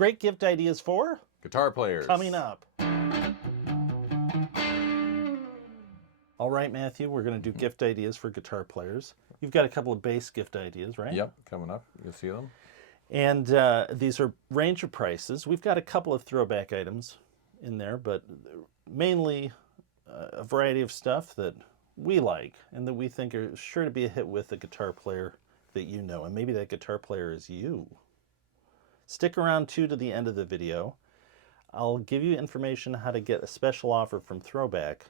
Great gift ideas for Guitar players. coming up. All right, Matthew, we're going to do gift ideas for guitar players. You've got a couple of bass gift ideas, right? Yep, coming up. You'll see them. And these are range of prices. We've got a couple of throwback items in there, but mainly a variety of stuff that we like and that we think are sure to be a hit with a guitar player that you know. And maybe that guitar player is you. Stick around to the end of the video. I'll give you information how to get a special offer from Throwback.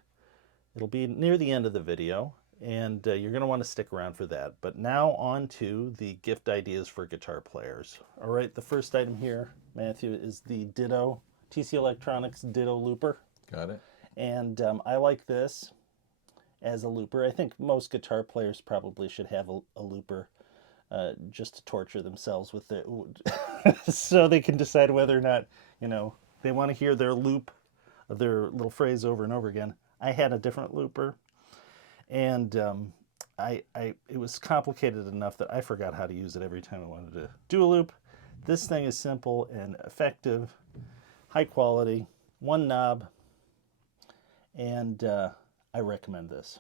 It'll be near the end of the video, and you're going to want to stick around for that. But now on to the gift ideas for guitar players. All right, the first item here, Matthew, is the Ditto, TC Electronics Ditto Looper. Got it. And I like this as a looper. I think most guitar players probably should have a looper just to torture themselves with it so they can decide whether or not, they want to hear their loop of their little phrase over and over again. I had a different looper, and it was complicated enough that I forgot how to use it every time I wanted to do a loop. This thing is simple and effective, high quality, one knob, and I recommend this.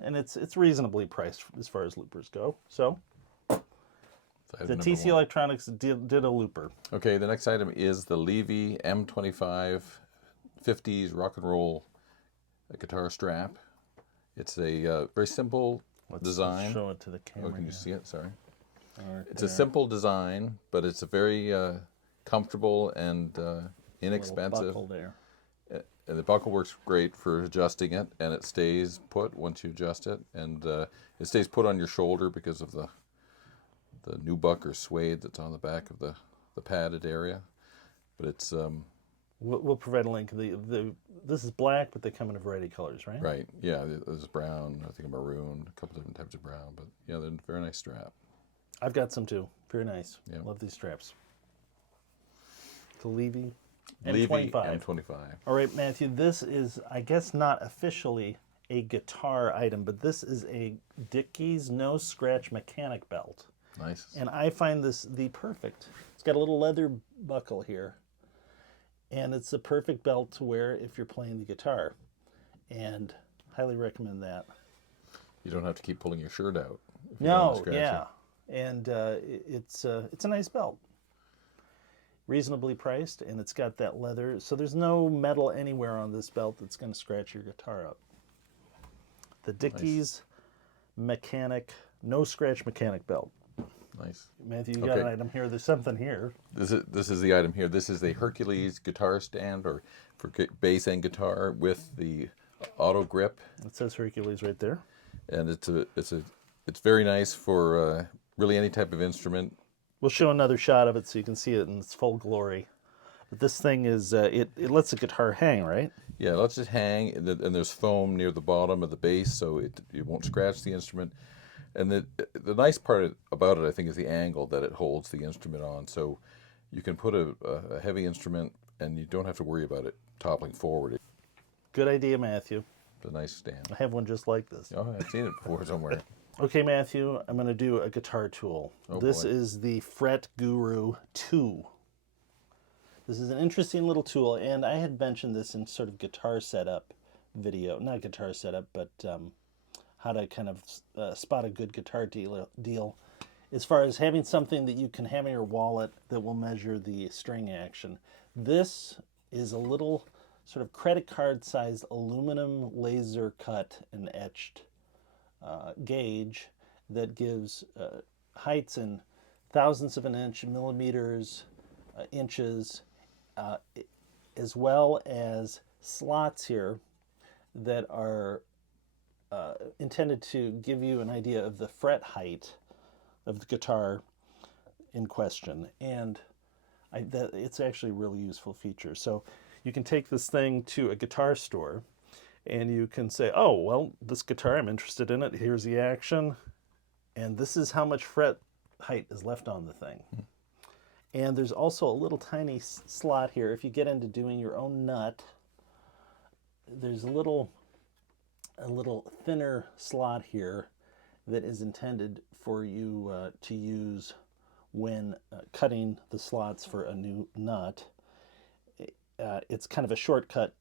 And it's reasonably priced as far as loopers go. So, the TC Electronics Ditto Looper. Okay, the next item is the Levy M25 50s rock and roll guitar strap. It's a very simple design. Let's show it to the camera. Oh, can you see it? Sorry. Right it's there. a simple design, but it's a very comfortable and inexpensive. Buckle there. And the buckle works great for adjusting it, and it stays put once you adjust it, and it stays put on your shoulder because of the nubuck or suede that's on the back of the padded area. But it's We'll provide a link. This is black, but they come in a variety of colors, right? right. Yeah, there's brown. I think a maroon, a couple different types of brown. But yeah, they're a very nice strap. I've got some too. Very nice. Yeah. Love these straps. The Levy Levy M25. M25. All right, Matthew, this is, I guess, not officially a guitar item, but this is a Dickies No Scratch mechanic belt. Nice. And I find this the perfect. It's got a little leather buckle here. And it's the perfect belt to wear if you're playing the guitar. And highly recommend that. You don't have to keep pulling your shirt out. No, yeah. And it's a nice belt. Reasonably priced, and it's got that leather. So there's no metal anywhere on this belt that's going to scratch your guitar up. The Dickies Mechanic, No Scratch Mechanic Belt. Nice. Matthew, you got an item here. There's something here. This is the item here. This is the Hercules guitar stand, or for bass and guitar, with the auto grip. It says Hercules right there. And it's very nice for really any type of instrument. We'll show another shot of it so you can see it in its full glory. But this thing is it lets the guitar hang, right? Yeah, it lets it hang, and there's foam near the bottom of the bass, so it won't scratch the instrument. And the nice part about it, I think, is the angle that it holds the instrument on. So you can put a heavy instrument, and you don't have to worry about it toppling forward. Good idea, Matthew. It's a nice stand. I have one just like this. Oh, I've seen it before somewhere. Okay, Matthew, I'm going to do a guitar tool. This is the Fret Guru 2. This is an interesting little tool, and I had mentioned this in sort of guitar setup video. Not guitar setup, but how to kind of spot a good guitar deal as far as having something that you can have in your wallet that will measure the string action. This is a little sort of credit card sized aluminum laser cut and etched gauge that gives heights in thousandths of an inch, millimeters, inches, as well as slots here that are intended to give you an idea of the fret height of the guitar in question. And it's actually a really useful feature. So you can take this thing to a guitar store and you can say, oh, well, this guitar, I'm interested in it. Here's the action. And this is how much fret height is left on the thing. And there's also a little tiny slot here. If you get into doing your own nut, there's a little thinner slot here that is intended for you to use when cutting the slots for a new nut. It's kind of a shortcut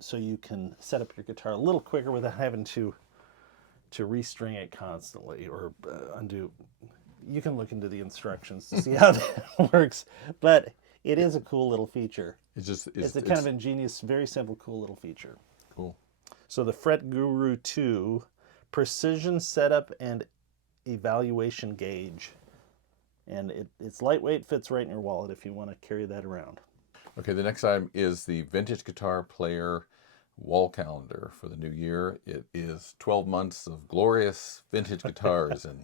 so you can set up your guitar a little quicker without having to restring it constantly or undo. You can look into the instructions to see how that works, but it is a cool little feature. It's a kind of ingenious, very simple, cool little feature. Cool. So the Fret Guru 2 Precision Setup and Evaluation Gauge. And it's lightweight, fits right in your wallet if you want to carry that around. Okay, the next item is the Vintage Guitar Player wall calendar for the new year. It is 12 months of glorious vintage guitars in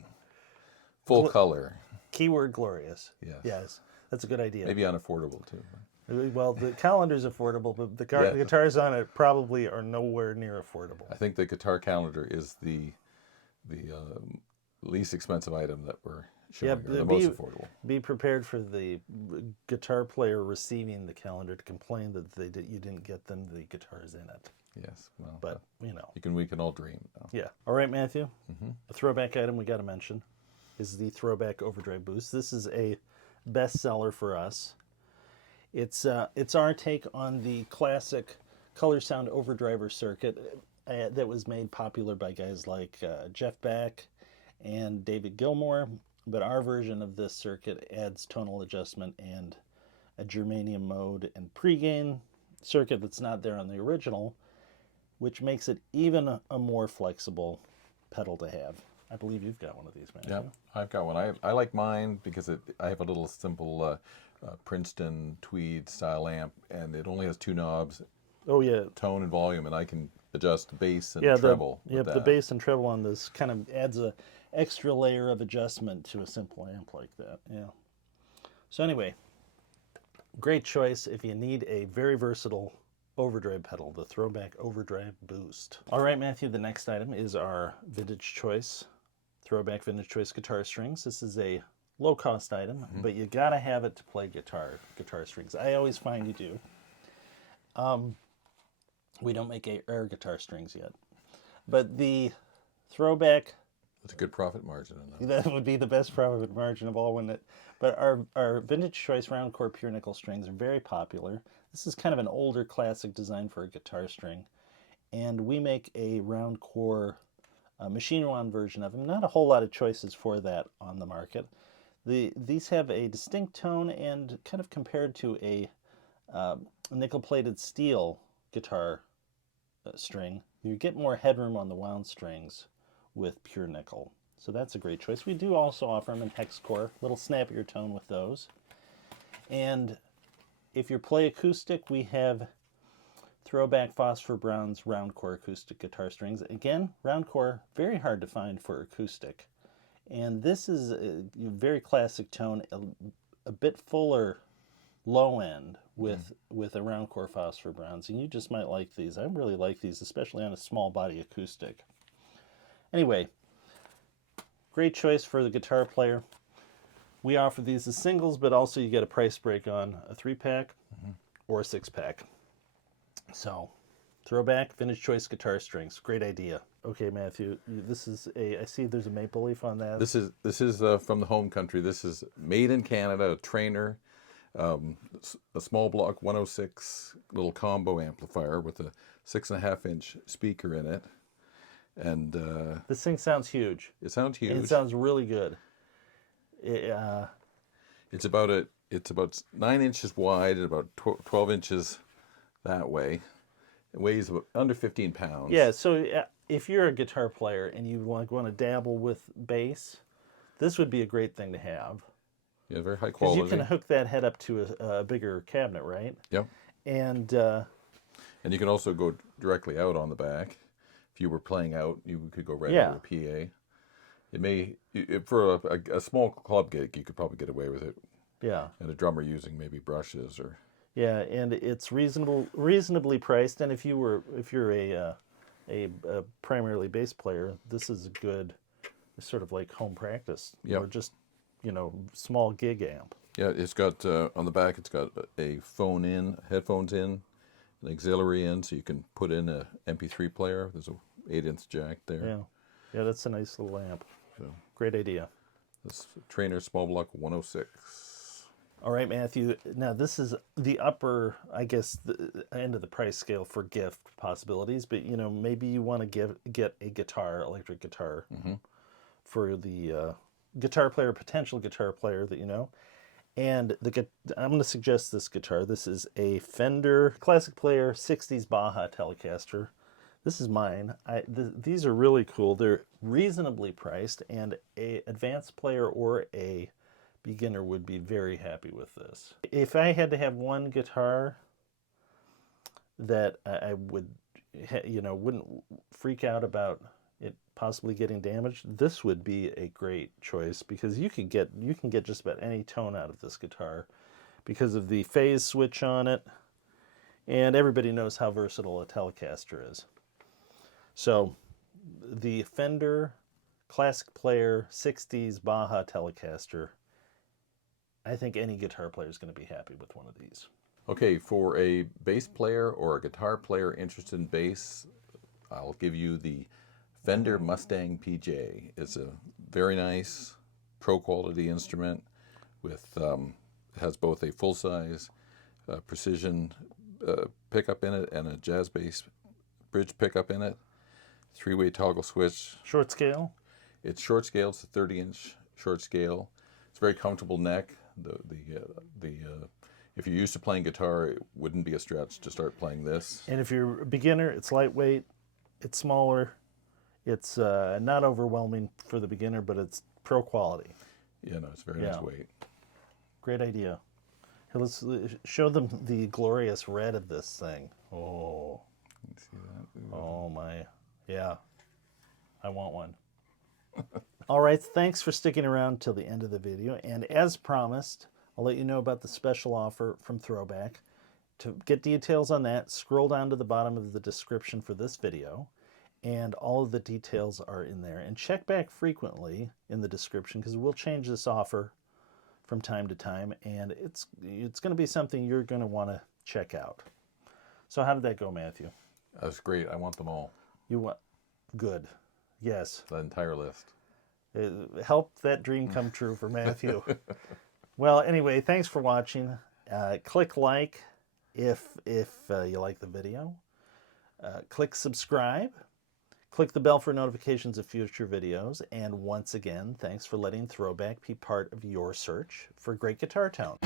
full color. Keyword glorious. Yes. Yes, that's a good idea. Maybe unaffordable too. Well, the calendar's affordable, but the guitars on it probably are nowhere near affordable. I think the guitar calendar is the least expensive item that we're showing, or the most affordable. Be prepared for the guitar player receiving the calendar to complain that you didn't get them the guitars in it. Yes, well, But you know, we can all dream. yeah. All right, Matthew. A throwback item we got to mention is the Throwback Overdrive Boost. This is a bestseller for us. It's our take on the classic Color Sound Overdriver circuit that was made popular by guys like Jeff Beck and David Gilmour. But our version of this circuit adds tonal adjustment and a germanium mode and pregain circuit that's not there on the original, which makes it even a more flexible pedal to have. I believe you've got one of these, man. Yeah, I've got one. I like mine because I have a little simple Princeton Tweed style amp, and it only has two knobs. Oh yeah, tone and volume, and I can adjust bass and yeah, treble. The bass and treble on this kind of adds a extra layer of adjustment to a simple amp like that. Yeah. So anyway, great choice if you need a very versatile overdrive pedal, the Throwback Overdrive Boost. All right, Matthew, the next item is our Vintage Choice, Throwback Vintage Choice guitar strings. This is a low-cost item, but you gotta have it to play guitar strings. I always find you do. We don't make air guitar strings yet, but the Throwback, That's a good profit margin in that. that would be the best profit margin of all, wouldn't it? But our Vintage Choice round core pure nickel strings are very popular. This is kind of an older classic design for a guitar string, and we make a round core machine wound version of them. Not a whole lot of choices for that on the market. These have a distinct tone, and kind of compared to a nickel-plated steel guitar string, you get more headroom on the wound strings with pure nickel. So that's a great choice. We do also offer them in hex core, a little snappier tone with those. And if you play acoustic, we have Throwback Phosphor Brown's round core acoustic guitar strings. Again, round core, very hard to find for acoustic. And this is a very classic tone, a bit fuller low end with a round core Phosphor Browns. And you just might like these. I really like these, especially on a small body acoustic. Anyway, great choice for the guitar player. We offer these as singles, but also you get a price break on a 3-pack or a 6-pack. So, Throwback Vintage Choice guitar strings, great idea. Okay, Matthew, this is I see there's a maple leaf on that. This is from the home country. This is made in Canada, a Trainer, a small block 106 little combo amplifier with a 6.5-inch speaker in it. And this thing sounds huge. It sounds huge. It sounds really good. It's about 9 inches wide and about 12 inches that way. It weighs about under 15 pounds. Yeah, so if you're a guitar player and you want to dabble with bass, this would be a great thing to have. Yeah, very high Because quality. you can hook that head up to a bigger cabinet, right? Yep. And you can also go directly out on the back. If you were playing out, you could go right over the PA. It may, for a small club gig, you could probably get away with it. Yeah. And a drummer using maybe brushes or. Yeah, and it's reasonably priced. And if you're a primarily bass player, this is a good sort of like home practice or just small gig amp. Yeah, it's got on the back. It's got a phone in, headphones in, an auxiliary in, so you can put in a MP3 player. There's a 8-inch jack there. Yeah, that's a nice little amp. So great idea. This Trainer Small Block 106. All right, Matthew. Now this is the upper, I guess, the end of the price scale for gift possibilities. But you know, maybe you want to get a guitar, electric guitar, for the guitar player, potential guitar player that you know. And I'm going to suggest this guitar. This is a Fender Classic Player 60s Baja Telecaster. This is mine. These are really cool. They're reasonably priced, and a advanced player or a beginner would be very happy with this. If I had to have one guitar that I would, you know, wouldn't freak out about it possibly getting damaged, this would be a great choice, because you can get just about any tone out of this guitar because of the phase switch on it, and everybody knows how versatile a Telecaster is. So the Fender Classic Player 60s Baja Telecaster, I think any guitar player is going to be happy with one of these. Okay, for a bass player or a guitar player interested in bass, I'll give you the Fender Mustang PJ. It's a very nice pro quality instrument with has both a full size precision pickup in it and a jazz bass bridge pickup in it. 3-way toggle switch. Short scale? It's short scale. It's a 30-inch short scale. It's a very comfortable neck. If you're used to playing guitar, it wouldn't be a stretch to start playing this. And if you're a beginner, it's lightweight, it's smaller, it's not overwhelming for the beginner, but it's pro quality. Yeah, no, it's very nice weight. Great idea. Here, let's show them the glorious red of this thing. Oh. You see that? Oh my. Yeah. I want one. All right, thanks for sticking around till the end of the video. And as promised, I'll let you know about the special offer from Throwback. To get details on that, scroll down to the bottom of the description for this video, and all of the details are in there. And check back frequently in the description, because we'll change this offer from time to time, and it's going to be something you're going to want to check out. So how did that go, Matthew? That's great. I want them all. You want? Good. Yes. The entire list. It helped that dream come true for Matthew. Well, anyway, thanks for watching. Click like if you like the video. Click subscribe. Click the bell for notifications of future videos. And once again, thanks for letting Throwback be part of your search for great guitar tone.